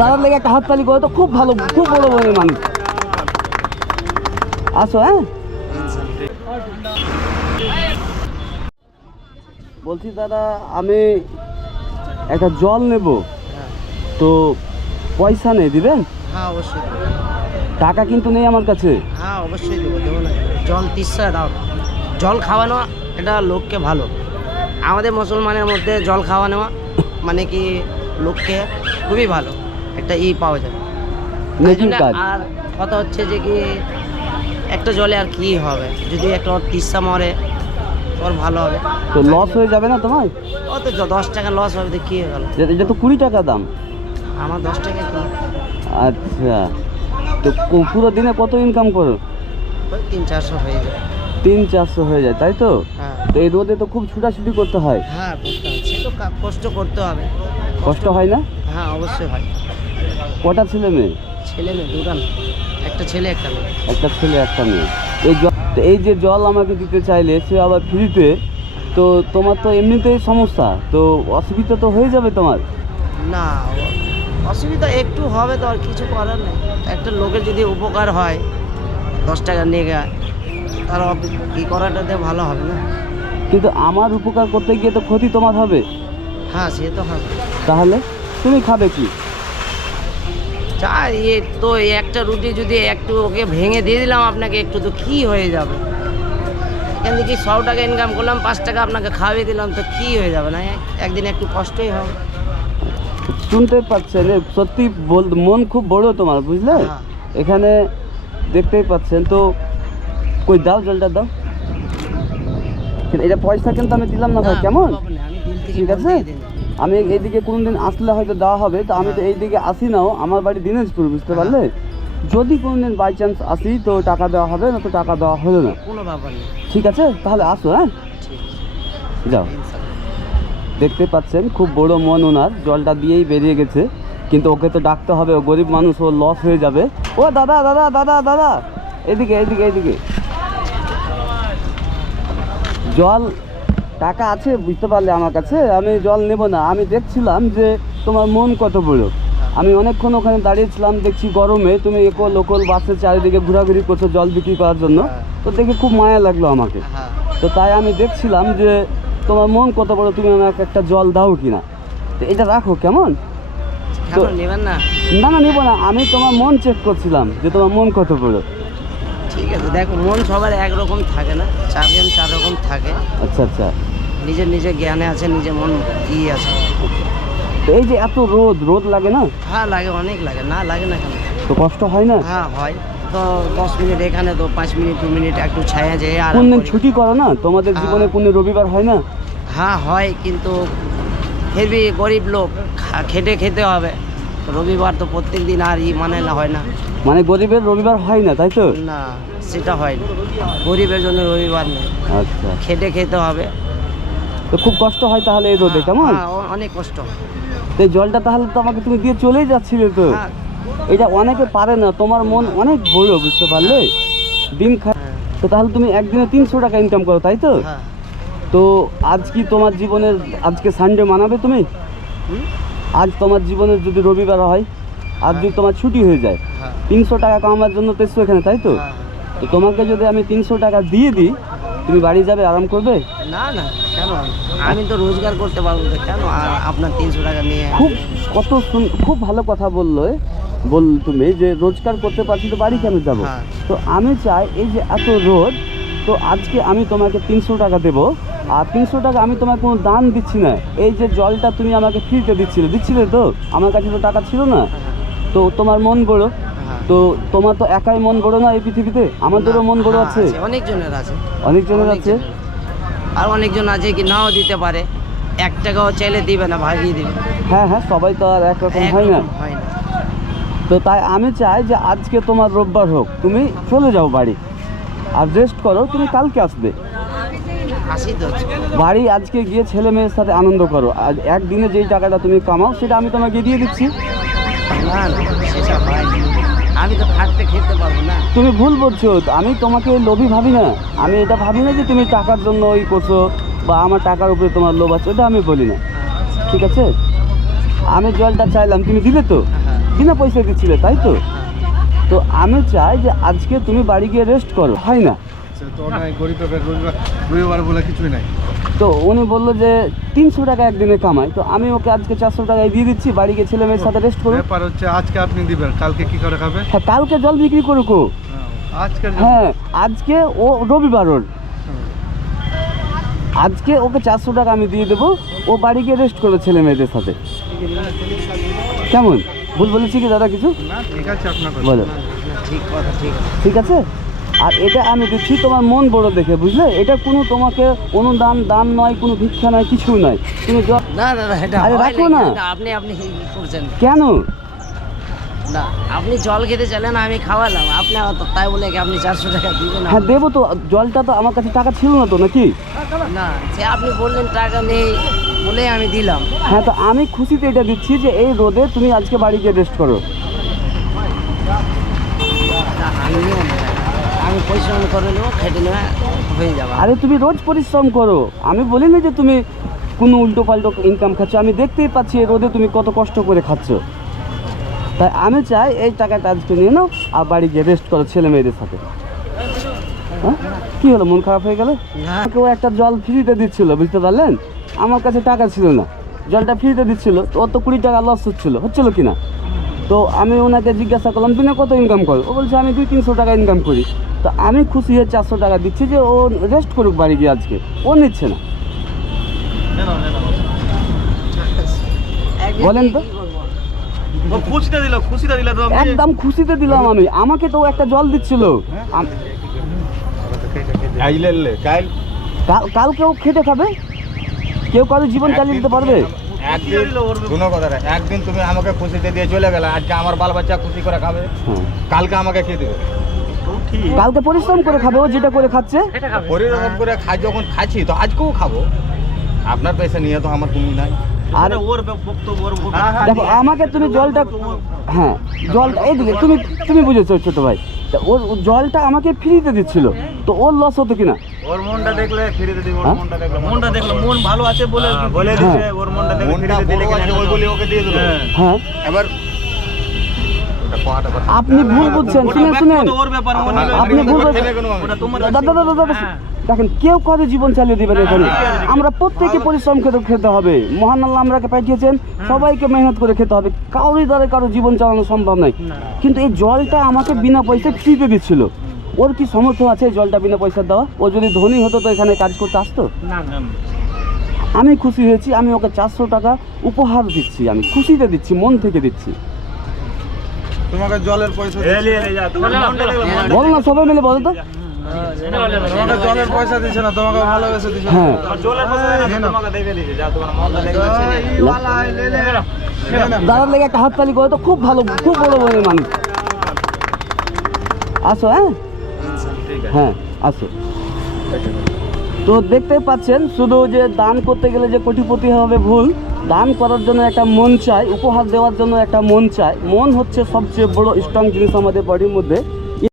দাদার লেগে একটা হাততালি করে তো, খুব ভালো, খুব বড় মনের মানুষ। আসো। হ্যাঁ, বলছি দাদা, আমি একটা জল নেব, তো পয়সা নেই, দিবেন? হ্যাঁ অবশ্যই। টাকা কিন্তু নেই আমার কাছে। হ্যাঁ অবশ্যই দেবো, দেবো না। জল 30 দাও। জল খাওয়ানো এটা লোককে ভালো। আমাদের মুসলমানের মধ্যে জল খাওয়া নেওয়া মানে কি লোককে খুবই ভালো একটা পাওয়া যায়। নেকির কাজ। আর কথা হচ্ছে যে কি একটা জলে আর কি হবে, যদি একটা তিস্সা মরে ওর ভালো হবে। তো লস হয়ে যাবে না তোমার? ও তো 10 টাকা লস হবে তো কি হয়ে গেল? এটা তো 20 টাকা দাম। আমার 10 টাকা কি? আচ্ছা, তো পুরো দিনে কত ইনকাম করো? 300-400 হয়ে যায়। 300-400 হয়ে যায়, তাই তো? হ্যাঁ তো এই রোদে তো খুব ছুটাছুটি করতে হয়। হ্যাঁ করতে হবে, সে তো কষ্ট করতে হবে। কষ্ট হয় না? হ্যাঁ অবশ্যই হয়। কটা ছেলে মেয়ে? ছেলে মেয়ে দুজন, একটা ছেলে একটা মেয়ে। একটা ছেলে একটা মেয়ে। এই যে জল আমাকে দিতে চাইলে সে আবার ফ্রিতে, তো তোমার তো এমনিতেই সমস্যা, তো অসুবিধা তো হয়ে যাবে তোমার। না অসুবিধা একটু হবে তো, আর কিছু করার নেই। একটা লোকের যদি উপকার হয় 10 টাকা নিয়ে গেলে, তার কি করাটাতে ভালো হবে না? কিন্তু আমার উপকার করতে গিয়ে তো ক্ষতি তোমার হবে। হ্যাঁ সে তো হবে। তাহলে তুমি খাবে কি? চা তো একটা রুটি যদি একটু ওকে ভেঙে দিয়ে দিলাম আপনাকে একটু, তো কি হয়ে যাবে? এখান থেকে 100 টাকা ইনকাম করলাম, 5 টাকা আপনাকে খাওয়িয়ে দিলাম, তো কি হয়ে যাবে না? একদিন একটু কষ্টই হবে। শুনতে পাচ্ছেন, সত্যি মন খুব বড় তোমার, বুঝলে? হ্যাঁ। এখানে দেখতেই পাচ্ছেন তো। কই দাও, জলটা দাও। এটা পয়সা কিন্তু আমি দিলাম না ভাই, কেমন? আমি দিল থেকে ঠিক আছে, আমি এইদিকে কোনোদিন আসলে হয়তো দেওয়া হবে, তো আমি তো এইদিকে আসি নাও, আমার বাড়ি দিনাজপুর, বুঝতে পারলে? যদি কোনোদিন বাই চান্স আসি তো টাকা দেওয়া হবে, না তো টাকা দেওয়া হলো না। কোনো ব্যাপার নেই। ঠিক আছে, তাহলে আসো। হ্যাঁ, ঠিক যাও। দেখতে পাচ্ছেন খুব বড় মন ওনার, জলটা দিয়েই বেরিয়ে গেছে, কিন্তু ওকে তো ডাকতে হবে, ও গরিব মানুষ, ও লস হয়ে যাবে। ও দাদা দাদা দাদা দাদা, এদিকে এদিকে এদিকে। জল টাকা আছে, বুঝতে পারলে আমার কাছে, আমি জল নেব না। আমি দেখছিলাম যে তোমার মন কত বড়। আমি অনেকক্ষণ ওখানে দাঁড়িয়েছিলাম, দেখছি গরমে তুমি একল লোকল বাসের চারিদিকে ঘোরাঘুরি করছো জল বিক্রি করার জন্য, তো দেখে খুব মায়া লাগলো আমাকে। হ্যাঁ তো তাই আমি দেখছিলাম যে তোমার মন কত বড়, তুমি আমাকে একটা জল দাও কিনা। তো এটা রাখো, কেমন? কেন নেবেন না? না না, নেবো না, আমি তোমার মন চেক করছিলাম যে তোমার মন কত বড়। ঠিক আছে, দেখো মন সবার একরকম থাকে না, 4 জন 4 রকম থাকে। আচ্ছা আচ্ছা। নিজের নিজের জ্ঞানে আছে, নিজের মন কি আছে। তো এই যে এত রোদ লাগে না? হ্যাঁ লাগে, অনেক লাগে, না লাগে না কেন? তো কষ্ট হয় না? হ্যাঁ হয় তো। 10 মিনিট এখানে, তো 5 মিনিট 2 মিনিট একটু ছায়া যায় আর কোন দিন ছুটি করো না তোমাদের জীবনে? কোন রবিবার হয় না? হ্যাঁ হয়, কিন্তু হেভি গরিব লোক, খেটে খেতে হবে। রবিবার তো প্রত্যেক দিন আর মানে না, হয় না। মানে গরিবের রবিবার হয় না, তাই তো? না সেটা হয় না, গরিবের জন্য রবিবার নেই, আচ্ছা, খেটে খেতে হবে। তো খুব কষ্ট হয় তাহলে এই রোদে, কেমন? হ্যাঁ অনেক কষ্ট। তো এই জলটা তাহলে তো আমাকে তুমি দিয়ে চলেই যাচ্ছিলে তো। হ্যাঁ এটা অনেকে পারে না, তোমার মন অনেক বড়, বুঝতে পারলে? দিন তো তাহলে তুমি একদিনে 300 টাকা ইনকাম করো, তাই তো? হ্যাঁ। তো আজ কি তোমার জীবনের, আজকে সানডে মানাবে তুমি? আজ তোমার জীবনের যদি রবিবার হয়, আজ যদি তোমার ছুটি হয়ে যায়, 300 টাকা কামাবার জন্য তো এসছো এখানে, তাই তো? তো তোমাকে যদি আমি 300 টাকা দিয়ে দিই, তুমি বাড়ি যাবে, আরাম করবে? না না, কেন? আমি তো রোজগার করতে পারবো, তো কেন আপনার 300 টাকা নিয়ে? খুব ভালো কথা তুমি যে রোজগার করতে পারছি তো বাড়ি কেন যাবো? হ্যাঁ। তো আমি চাই এই যে এত রোদ, তো আজকে আমি তোমাকে 300 টাকা দেবো, আর 300 টাকা আমি তোমাকে কোনো দান দিচ্ছি না। এই যে জলটা তুমি আমাকে ফ্রিতে দিচ্ছিলে তো, আমার কাছে তো টাকা ছিল না। তো তোমার মন বড়, তো তোমার তো একাই মন বড় না এই পৃথিবীতে, আমাদেরও মন বড় আছে, অনেকজনের আছে, অনেকজনের আছে। আর অনেকজন আছে কি নাও দিতে পারে, 1 টাকাও চাইলে দিবে না, ভাগিয়ে দিবে। হ্যাঁ হ্যাঁ, সবাই তো আর একরকম হয় না। তো তাই আমি চাই যে আজকে তোমার রোববার হোক, তুমি চলে যাও বাড়ি আর রেস্ট করো, তুমি কালকে আসবে বাড়ি। আজকে গিয়ে ছেলে মেয়ের সাথে আনন্দ করো, আর একদিনে যেই টাকাটা তুমি কামাও সেটা আমি তোমাকে দিয়ে দিচ্ছি। না না, সেটা হয় না, আমি তো থাকতে খেতে পারবো না। তুমি ভুল বলছো, আমি তোমাকে লোভী ভাবি না, আমি এটা ভাবি না যে তুমি টাকার জন্য ওই করছো বা আমার টাকার উপরে তোমার লোভ আছে, এটা আমি বলি না, ঠিক আছে? আমি জলটা চাইলাম, তুমি দিলে তো, হ্যাঁ। বিনা পয়সা দিচ্ছিলে, তাই তো? তো আমি চাই যে আজকে তুমি বাড়ি গিয়ে রেস্ট করো, হয় না? তো নাই গরিব রবিবার বলে কিছুই নাই। তো উনি বললো যে 300 টাকা একদিনে কামাই, তো আমি ওকে আজকে 400 টাকায় দিয়ে দিচ্ছি, বাড়ি গিয়ে ছেলে মেয়ের সাথে রেস্ট করো। ব্যাপার হচ্ছে আজকে আপনি দিবেন, কালকে কি করে খাবে? হ্যাঁ, কালকে জল বিক্রি করুক ও। আজকের হ্যাঁ, আজকে ও রবিবার ওর, আজকে ওকে 400 টাকা আমি দিয়ে দেবো, ও বাড়ি গিয়ে রেস্ট করবে ছেলে মেয়েদের সাথে। কেমন, ভুল বলেছি কি দাদা কিছু? না ঠিক আছে আপনার কথা। বলো। ঠিক কথা, ঠিক আছে। ঠিক আছে, আর এটা আমি দিচ্ছি তোমার মন বড় দেখে, বুঝলে? এটা কোনো তোমাকে অনুদান দান নয়, কোনো ভিক্ষা নয়, কিছু নয়। তুমি না না না, এটা আরে হয় রাখো নাকি? না। এটা আপনি আপনি কি করছেন? কেন? না, আপনি জল খেতে চাইলেন, আমি খাওয়ালাম, আপনি তাই বলে কি আপনি 400 টাকা দিবেন? হ্যাঁ দেবো তো, জলটা তো আমার কাছে টাকা ছিল না তো, নাকি? না, সে আপনি বললেন টাকা নেই বলে আমি দিলাম। হ্যাঁ, তো আমি খুশিতে এটা দিচ্ছি যে এই রোদে তুমি আজকে বাড়ি গিয়ে রেস্ট করো। না, আমি পরিশ্রম করে নেবো, খেটে নেওয়া হয়ে যাবে। আরে তুমি রোজ পরিশ্রম করো, আমি বলিনি যে তুমি কোনো উল্টো পাল্টো ইনকাম খাচ্ছ, আমি দেখতেই পাচ্ছি এই রোদে তুমি কত কষ্ট করে খাচ্ছ। তাই আমি চাই এই টাকাটা আজকে নিয়ে নাও আর বাড়ি গিয়ে রেস্ট করো ছেলে মেয়েদের সাথে। হ্যাঁ, কী হলো, মন খারাপ হয়ে গেল? না, কেউ একটা জল ফ্রিতে দিচ্ছিল, বুঝতে পারলেন? আমার কাছে টাকা ছিল না, জলটা ফ্রিতে দিচ্ছিল, তো অত 20 টাকা লস হচ্ছিল কি না? তো আমি ওনাকে জিজ্ঞাসা করলাম তুমি কত ইনকাম করো? ও বলছে আমি 200-300 টাকা ইনকাম করি। তো আমি খুশি হয়ে 400 টাকা দিচ্ছি যে ও রেস্ট করুক বাড়ি গিয়ে আজকে, ও নিচ্ছে না। একদিন বলেন তো। কি করবো? খুশিতে দিল তো একদম খুশিতে দিলাম আমি, আমাকে তো ও একটা জল দিচ্ছিল। কালকেও খেতে খাবে, কেউ কারো জীবন চালিয়ে দিতে পারবে? একদিন তুমি আমাকে খুশিতে দিয়ে চলে গেলে, আজকে আমার বাল বাচ্চা খুশি করে খাবে, হ্যাঁ, কালকে আমাকে খেয়ে দেবে। কালকে পরিশ্রম করে খাবে, ও যেটা করে খাচ্ছে। পরিশ্রম করে খাই, যখন খাচ্ছি তো আজকেও খাবো। আপনার পয়সা নিয়ে তো আমার কোনো নাই। আর দেখো আমাকে তুমি জলটা, হ্যাঁ জলটা এইদিকে তুমি বুঝেছো ছোট ভাই, তা ওর জলটা আমাকে ফ্রিতে দিচ্ছিল, তো ওর লস হতো কিনা? ওর মনটা দেখলে ফিরে দিবে, ওর হ্যাঁ? মনটা দেখলে মন ভালো আছে বলে বলে দিছে, ওর মনটা দেখলে ফিরে দিলে ওই বলি ওকে দিয়ে দিল। হ্যাঁ, এবার আপনি ভুল বুঝছেন, শুনেন আপনি ভুল বুঝছেন। দাদা দেখেন, কেউ কারো জীবন চালিয়ে দিবেন এখানে, আমরা প্রত্যেকে পরিশ্রম করে খেতে হবে। মহান আল্লাহ আমরাকে পাঠিয়েছেন, সবাইকে মেহনত করে খেতে হবে, কারোরই দ্বারা কারো জীবন চালানো সম্ভব নয়। কিন্তু এই জলটা আমাকে বিনা পয়সায় ফ্রিতে দিচ্ছিল, ওর কি সামর্থ্য আছে এই জলটা বিনা পয়সা দেওয়া? ও যদি ধনী হতো তো এখানে কাজ করতে আসতো? আমি খুশি হয়েছি, আমি ওকে 400 টাকা উপহার দিচ্ছি, আমি খুশিতে দিচ্ছি, মন থেকে দিচ্ছি। তোমাকে জলের পয়সা বলো না, সবাই মিলে বলো তো। তোমাকে জলের পয়সা দিছে না, তোমাকে ভালোবেসে দিছে। হ্যাঁ, দাদার লেগে একটা হাততালি করে তো, খুব ভালো, খুব বড় বড় মানুষ। আসো, হ্যাঁ হ্যাঁ আসো। তো দেখতে পাচ্ছেন, শুধু যে দান করতে গেলে যে কোটিপতি হবে ভুল, দান করার জন্য একটা মন চাই, উপহার দেওয়ার জন্য একটা মন চাই। মন হচ্ছে সবচেয়ে বড় স্ট্রং জিনিস আমাদের বডির মধ্যে।